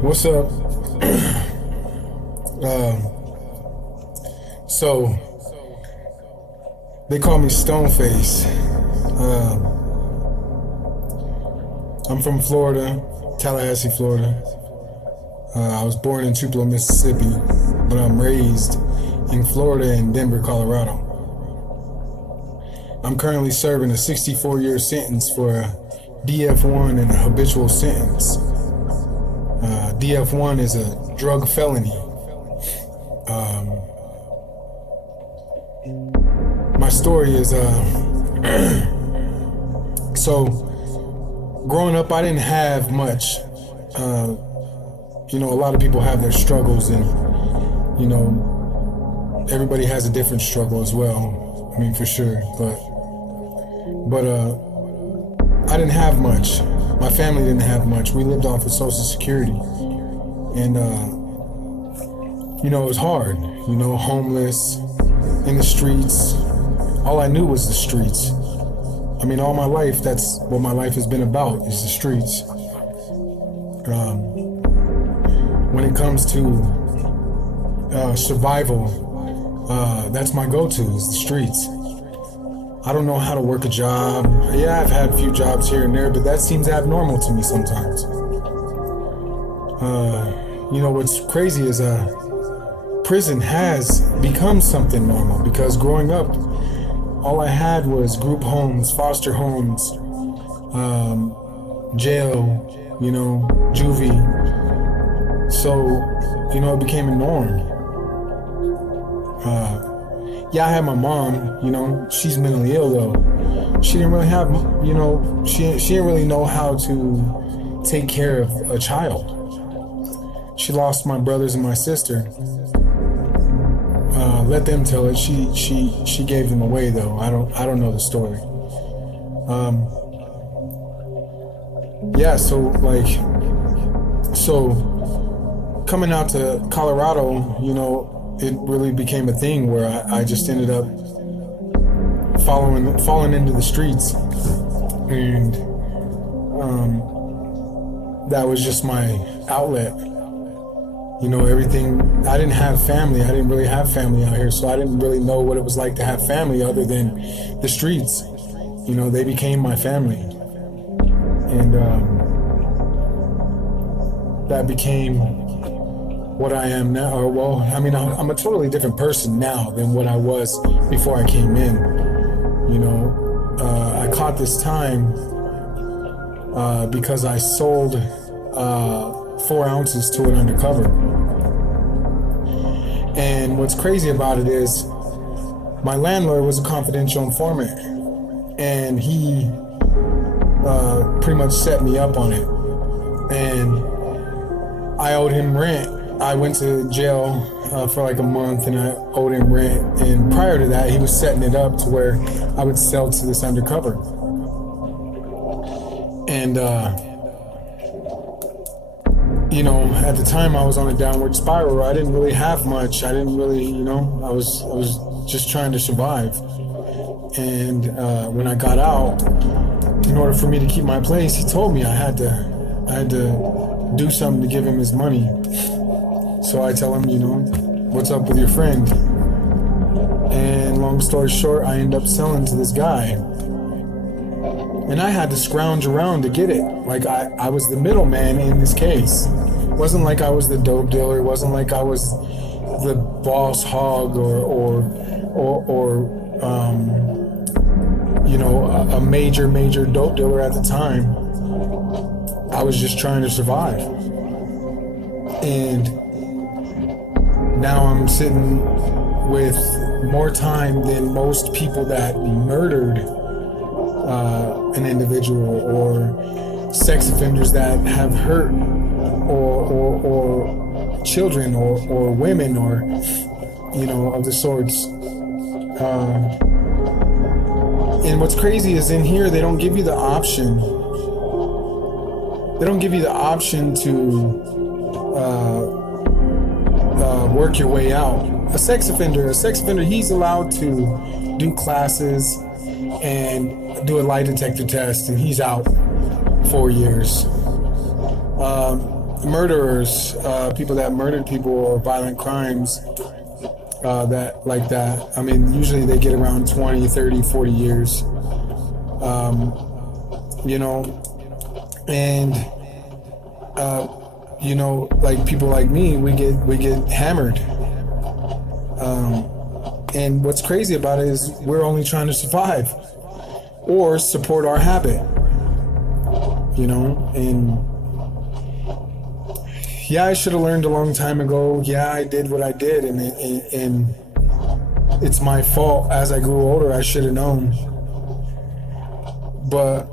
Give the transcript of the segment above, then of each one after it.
What's up? So they call me Stoneface. I'm from Florida, Tallahassee, Florida. I was born in Tupelo, Mississippi, but I'm raised in Florida and Denver, Colorado. I'm currently serving a 64-year sentence for a DF1 and a habitual sentence. DF1 is a drug felony. My story is, so growing up, I didn't have much. A lot of people have their struggles, and, everybody has a different struggle as well. I mean, for sure, but I didn't have much. My family didn't have much. We lived off of Social Security. And, it was hard, homeless, in the streets. All I knew was the streets. I mean, all my life, that's what my life has been about, is the streets. When it comes to survival, that's my go-to, is the streets. I don't know how to work a job. Yeah, I've had a few jobs here and there, but that seems abnormal to me sometimes. What's crazy is prison has become something normal, because growing up, all I had was group homes, foster homes, jail, juvie. So, it became a norm. Yeah, I had my mom, she's mentally ill though. She didn't really have, she didn't really know how to take care of a child. She lost my brothers and my sister. Let them tell it. She gave them away though. I don't know the story. So coming out to Colorado, it really became a thing where I just ended up falling into the streets, and that was just my outlet. Everything. I didn't have family. I didn't really have family out here, so I didn't really know what it was like to have family other than the streets. They became my family, and that became what I am now. I'm a totally different person now than what I was before I came in. I caught this time because I sold 4 ounces to an undercover. And what's crazy about it is my landlord was a confidential informant, and he pretty much set me up on it. And I owed him rent. I went to jail for like a month, and I owed him rent. And prior to that, he was setting it up to where I would sell to this undercover. And at the time I was on a downward spiral. I didn't really have much. I didn't really, I was just trying to survive. And when I got out, in order for me to keep my place, he told me I had to do something to give him his money. So I tell him, what's up with your friend? And long story short, I end up selling to this guy. And I had to scrounge around to get it. Like I was the middleman in this case. It wasn't like I was the dope dealer. It wasn't like I was the boss hog or a major dope dealer at the time. I was just trying to survive. And now I'm sitting with more time than most people that murdered an individual, or sex offenders that have hurt or children or women, or of the sorts. And what's crazy is in here they don't give you the option. They don't give you the option to work your way out. A sex offender, he's allowed to do classes and do a lie detector test, and he's out 4 years. murderers, people that murdered people or violent crimes, that like that. I mean, usually they get around 20, 30, 40 years. You know, and you know, like people like me, we get hammered. And what's crazy about it is we're only trying to survive or support our habit. You know, and yeah, I should have learned a long time ago. Yeah, I did what I did, and it's my fault. As I grew older, I should have known. But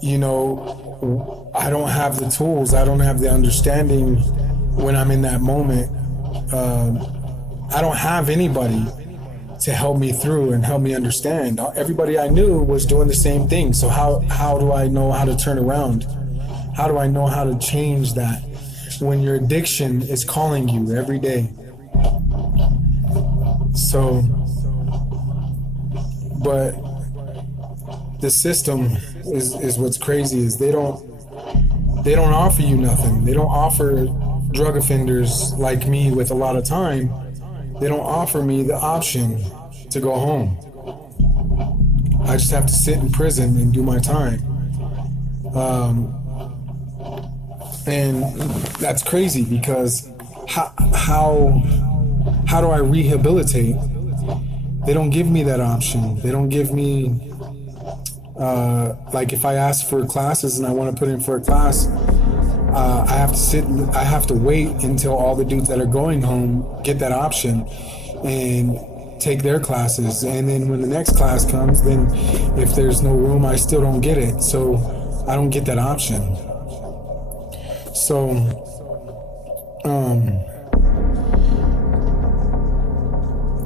you know, I don't have the tools. I don't have the understanding when I'm in that moment. I don't have anybody to help me through and help me understand. Everybody I knew was doing the same thing. So how do I know how to turn around? How do I know how to change that when your addiction is calling you every day? So, but the system is what's crazy is they don't offer you nothing. They don't offer drug offenders like me with a lot of time. They don't offer me the option to go home. I just have to sit in prison and do my time. And that's crazy because how do I rehabilitate? They don't give me that option. They don't give me like if I ask for classes and I want to put in for a class, I have to wait until all the dudes that are going home get that option and take their classes. And then when the next class comes, then if there's no room, I still don't get it. So I don't get that option. So,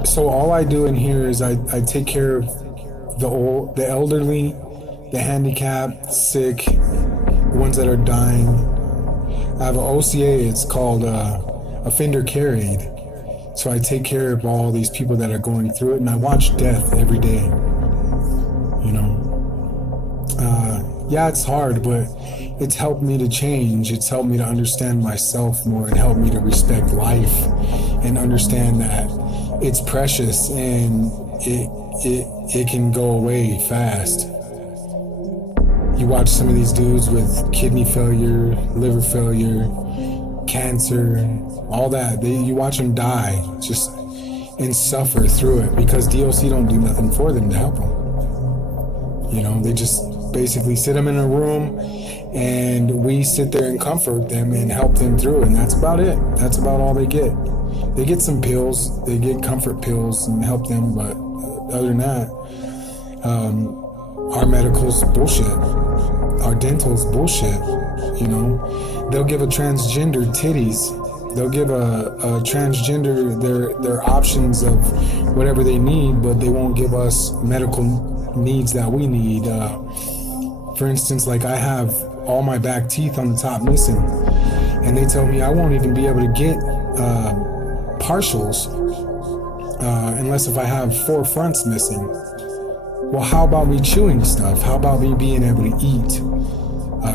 so all I do in here is I take care of the elderly, the handicapped, sick, the ones that are dying. I have an OCA, it's called Offender Care Aid. So I take care of all these people that are going through it, and I watch death every day. You know, yeah, it's hard, but it's helped me to change. It's helped me to understand myself more and helped me to respect life and understand that it's precious and it can go away fast. You watch some of these dudes with kidney failure, liver failure, cancer, all that. You watch them die just and suffer through it because DOC don't do nothing for them to help them. You know, they just basically sit them in a room and we sit there and comfort them and help them through, and that's about it. That's about all they get. They get some pills, they get comfort pills and help them, but other than that, our medical's bullshit. Our dental's bullshit. You know, they'll give a transgender titties. They'll give a transgender their options of whatever they need, but they won't give us medical needs that we need. For instance, like I have all my back teeth on the top missing, and they tell me I won't even be able to get partials unless if I have 4 fronts missing. Well, how about me chewing stuff? How about me being able to eat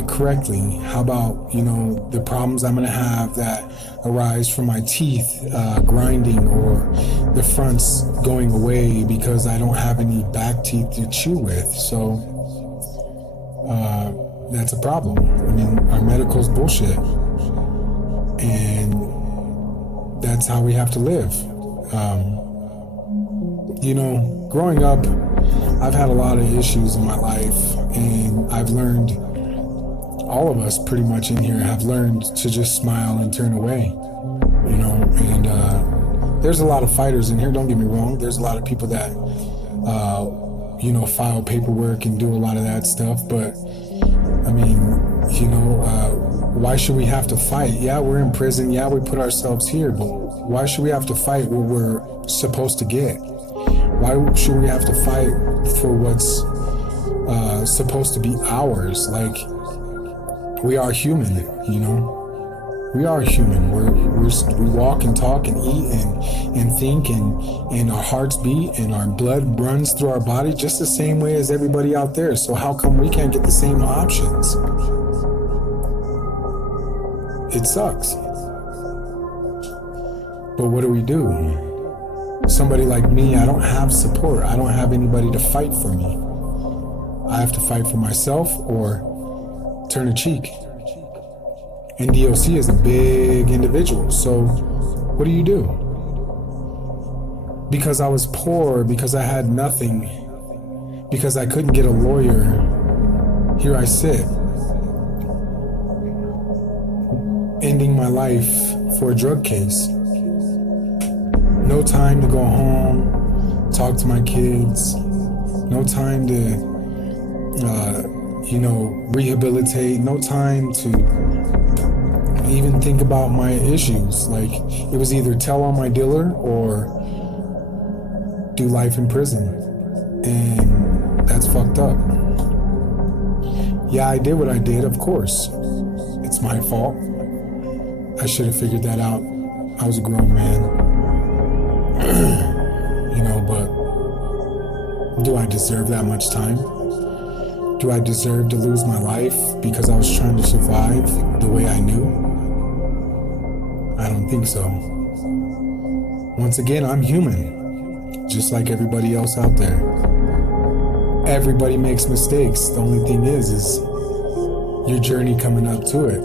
correctly? How about, you know, the problems I'm gonna have that arise from my teeth grinding or the fronts going away because I don't have any back teeth to chew with? So that's a problem. I mean, our medical's bullshit, and that's how we have to live. You know, growing up, I've had a lot of issues in my life, and I've learned, all of us pretty much in here have learned to just smile and turn away, you know, and there's a lot of fighters in here, don't get me wrong. There's a lot of people that, you know, file paperwork and do a lot of that stuff, but I mean, you know, why should we have to fight? Yeah, we're in prison. Yeah, we put ourselves here, but why should we have to fight what we're supposed to get? Why should we have to fight for what's supposed to be ours? Like, we are human, you know? We are human. We walk and talk and eat and think and our hearts beat and our blood runs through our body just the same way as everybody out there. So how come we can't get the same options? it sucks. But what do? Somebody like me, I don't have support. I don't have anybody to fight for me. I have to fight for myself or turn a cheek. And DOC is a big individual. So what do? Because I was poor, because I had nothing, because I couldn't get a lawyer, here I sit, ending my life for a drug case. No time to go home, talk to my kids, no time to, rehabilitate, no time to even think about my issues. Like, it was either tell on my dealer or do life in prison. And that's fucked up. Yeah, I did what I did, of course. It's my fault. I should have figured that out. I was a grown man. But do I deserve that much time? Do I deserve to lose my life because I was trying to survive the way I knew? I don't think so. Once again, I'm human, just like everybody else out there. Everybody makes mistakes. The only thing is your journey coming up to it,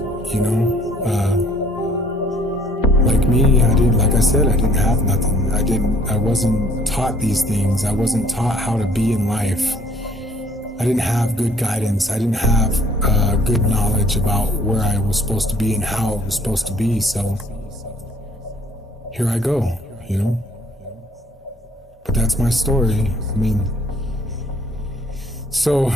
Like me, like I said, I didn't have nothing. I wasn't taught these things. I wasn't taught how to be in life. I didn't have good guidance. I didn't have good knowledge about where I was supposed to be and how it was supposed to be. So here I go, But that's my story. So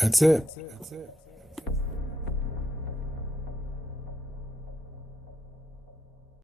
that's it.